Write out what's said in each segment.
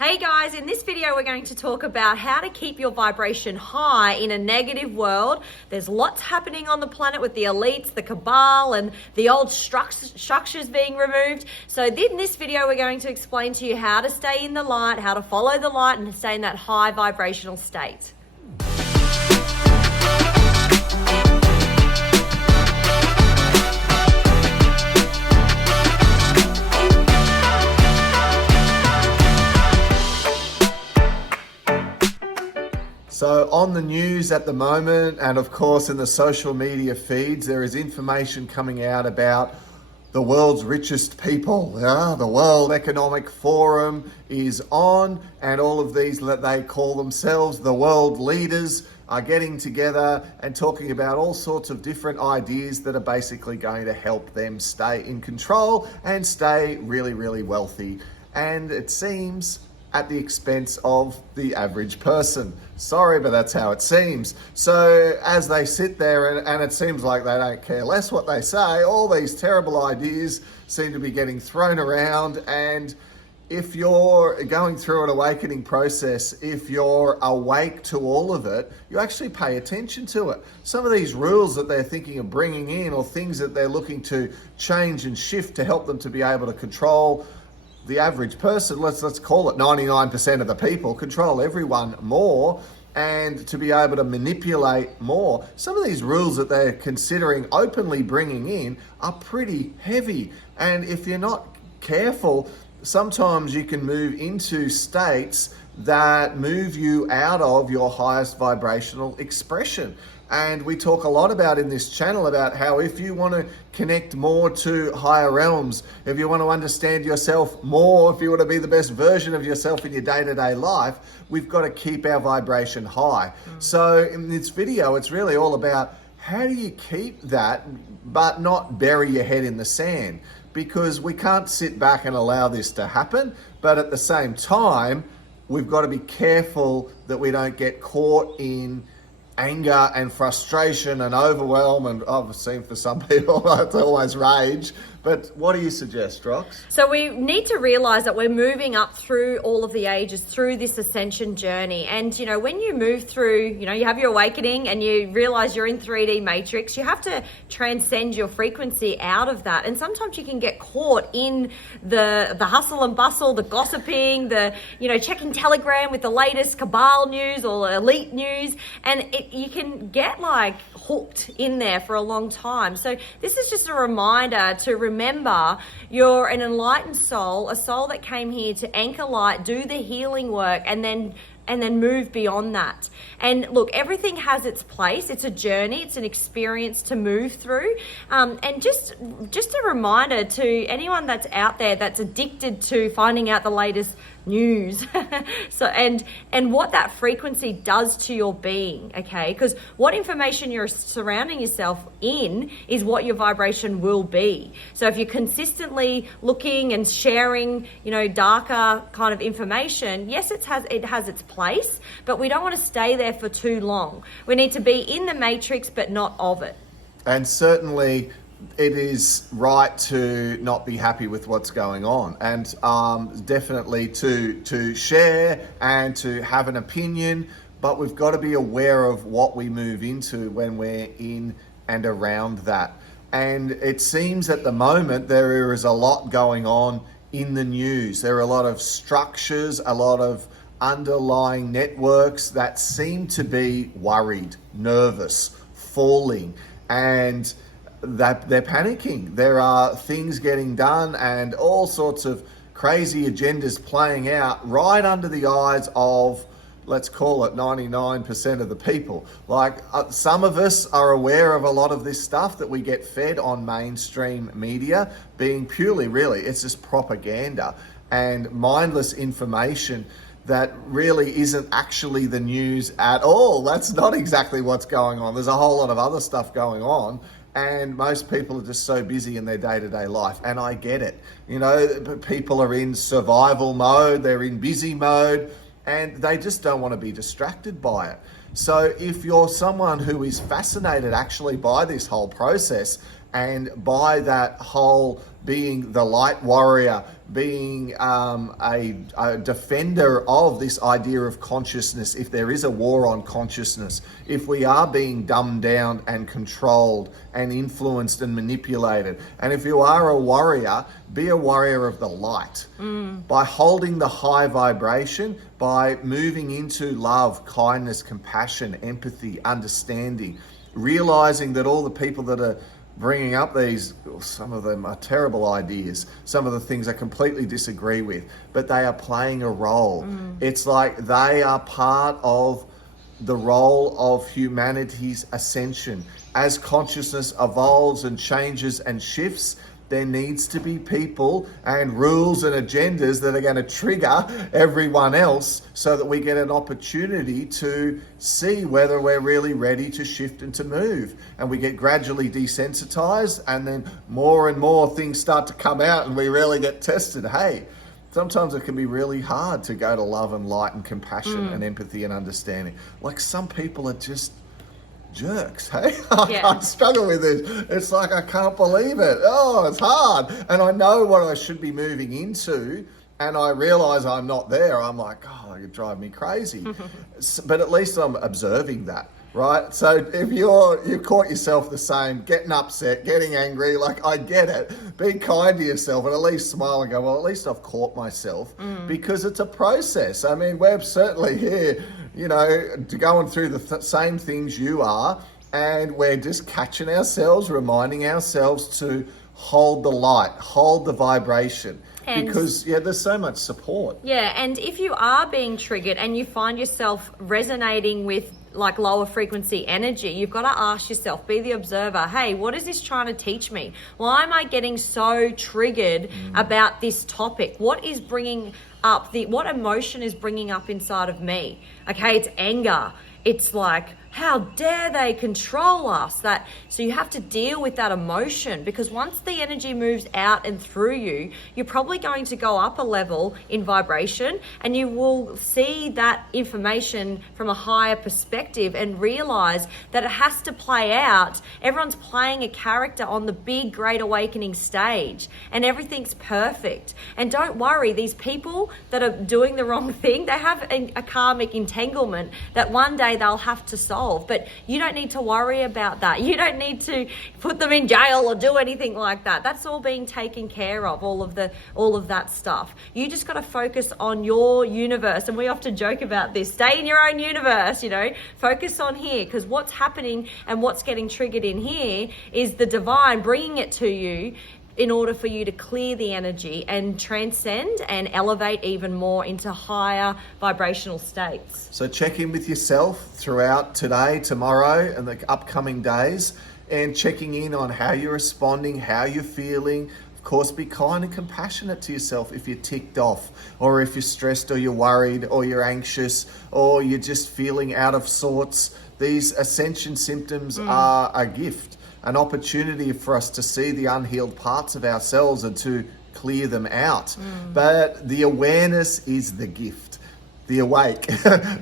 Hey guys, in this video we're going to talk about how to keep your vibration high in a negative world. There's lots happening on the planet with the elites, the cabal, and the old structures being removed. So in this video we're going to explain to you how to stay in the light, how to follow the light, and to stay in that high vibrational state. So on the news at the moment, and of course in the social media feeds, there is information coming out about the world's richest people. The World Economic Forum is on, and all of these that they call themselves the world leaders are getting together and talking about all sorts of different ideas that are basically going to help them stay in control and stay really, really wealthy. And it seems at the expense of the average person. Sorry, but that's how it seems. So as they sit there, and it seems like they don't care less what they say, all these terrible ideas seem to be getting thrown around. And if you're going through an awakening process, if you're awake to all of it, you actually pay attention to it. Some of these rules that they're thinking of bringing in, or things that they're looking to change and shift to help them to be able to control the average person, let's call it 99% of the people, control everyone more, and to be able to manipulate more. Some of these rules that they're considering openly bringing in are pretty heavy. And if you're not careful, sometimes you can move into states that move you out of your highest vibrational expression. And we talk a lot about in this channel about how if you want to connect more to higher realms, if you want to understand yourself more, if you want to be the best version of yourself in your day-to-day life, we've got to keep our vibration high. So in this video, it's really all about how do you keep that but not bury your head in the sand? Because we can't sit back and allow this to happen, but at the same time, we've got to be careful that we don't get caught in anger and frustration and overwhelm, and obviously for some people it's always rage. But what do you suggest, Rox? So we need to realize that we're moving up through all of the ages, through this ascension journey. And, you know, when you move through, you know, you have your awakening and you realize you're in 3D matrix, you have to transcend your frequency out of that. And sometimes you can get caught in the hustle and bustle, the gossiping, the, you know, checking Telegram with the latest cabal news or elite news. And you can get like hooked in there for a long time. So this is just a reminder to remember you're an enlightened soul, a soul that came here to anchor light, do the healing work, and then move beyond that. And look, everything has its place. It's a journey. It's an experience to move through. And just a reminder to anyone that's out there that's addicted to finding out the latest news so and what that frequency does to your being, okay? Because what information you're surrounding yourself in is what your vibration will be. So if you're consistently looking and sharing, you know, darker kind of information, yes, it has its place, but we don't want to stay there for too long. We need to be in the matrix but not of it. And certainly it is right to not be happy with what's going on, and definitely to share and to have an opinion, but we've got to be aware of what we move into when we're in and around that. And it seems at the moment there is a lot going on in the news. There are a lot of structures, a lot of underlying networks that seem to be worried, nervous, falling, and that they're panicking. There are things getting done and all sorts of crazy agendas playing out right under the eyes of, let's call it 99% of the people. Like some of us are aware of a lot of this stuff that we get fed on mainstream media, being purely, really, it's just propaganda and mindless information that really isn't actually the news at all. That's not exactly what's going on. There's a whole lot of other stuff going on. And most people are just so busy in their day-to-day life. And I get it. You know, people are in survival mode, they're in busy mode, and they just don't want to be distracted by it. So if you're someone who is fascinated actually by this whole process and by that whole being the light warrior, being a defender of this idea of consciousness, if there is a war on consciousness, if we are being dumbed down and controlled and influenced and manipulated. And if you are a warrior, be a warrior of the light. By holding the high vibration, by moving into love, kindness, compassion, empathy, understanding, realizing that all the people that are bringing up these, some of them are terrible ideas, some of the things I completely disagree with, but they are playing a role. It's like they are part of the role of humanity's ascension. As consciousness evolves and changes and shifts, there needs to be people and rules and agendas that are going to trigger everyone else so that we get an opportunity to see whether we're really ready to shift and to move. And we get gradually desensitized, and then more and more things start to come out and we really get tested. Hey, sometimes it can be really hard to go to love and light and compassion and empathy and understanding. Like, some people are just jerks, hey? I struggle with this. It's like, I can't believe it. Oh, it's hard. And I know what I should be moving into, and I realize I'm not there. I'm like, oh, you drive me crazy. But at least I'm observing that, right? So if you caught yourself the same, getting upset, getting angry, like, I get it. Be kind to yourself and at least smile and go, well, at least I've caught myself, because it's a process. I mean, we're certainly here, you know, going through the same things you are, and we're just catching ourselves, reminding ourselves to hold the light, hold the vibration. Because, there's so much support. Yeah, and if you are being triggered and you find yourself resonating with like lower frequency energy, you've got to ask yourself, be the observer, hey, what is this trying to teach me? Why am I getting so triggered about this topic? What is bringing up what emotion is bringing up inside of me? Okay, it's anger. It's like, how dare they control us? So you have to deal with that emotion, because once the energy moves out and through you, you're probably going to go up a level in vibration, and you will see that information from a higher perspective and realize that it has to play out. Everyone's playing a character on the big Great Awakening stage, and everything's perfect. And don't worry, these people that are doing the wrong thing, they have a karmic entanglement that one day they'll have to solve. But you don't need to worry about that. You don't need to put them in jail or do anything like that. That's all being taken care of, all of that stuff. You just got to focus on your universe. And we often joke about this. Stay in your own universe, focus on here, because what's happening and what's getting triggered in here is the divine bringing it to you in order for you to clear the energy and transcend and elevate even more into higher vibrational states. So check in with yourself throughout today, tomorrow, and the upcoming days, and checking in on how you're responding, how you're feeling. Of course, be kind and compassionate to yourself if you're ticked off, or if you're stressed, or you're worried, or you're anxious, or you're just feeling out of sorts. These ascension symptoms are a gift, an opportunity for us to see the unhealed parts of ourselves and to clear them out. But the awareness is the gift. The awake.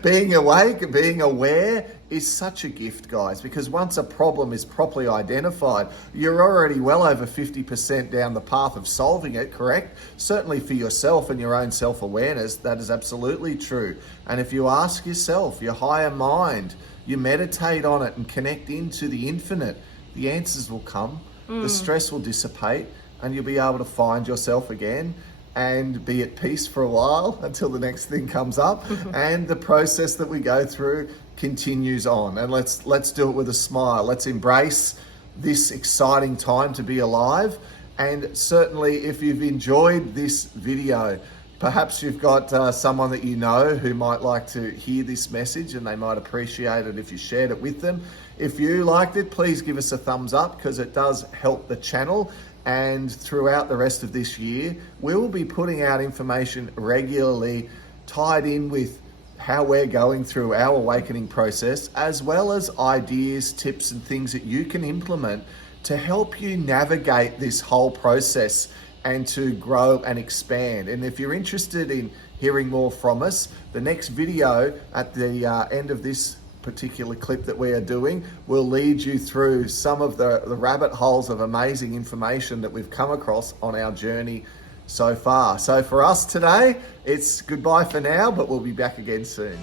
Being awake, being aware is such a gift, guys, because once a problem is properly identified, you're already well over 50% down the path of solving it, correct? Certainly for yourself and your own self-awareness, that is absolutely true. And if you ask yourself, your higher mind, you meditate on it and connect into the infinite, the answers will come, the stress will dissipate, and you'll be able to find yourself again and be at peace for a while until the next thing comes up. And the process that we go through continues on. And let's do it with a smile. Let's embrace this exciting time to be alive. And certainly, if you've enjoyed this video, perhaps you've got someone that you know who might like to hear this message, and they might appreciate it if you shared it with them. If you liked it, please give us a thumbs up, because it does help the channel. And throughout the rest of this year, we will be putting out information regularly tied in with how we're going through our awakening process, as well as ideas, tips, and things that you can implement to help you navigate this whole process and to grow and expand. And if you're interested in hearing more from us, the next video at the end of this particular clip that we are doing will lead you through some of the rabbit holes of amazing information that we've come across on our journey so far. So for us today, it's goodbye for now, but we'll be back again soon.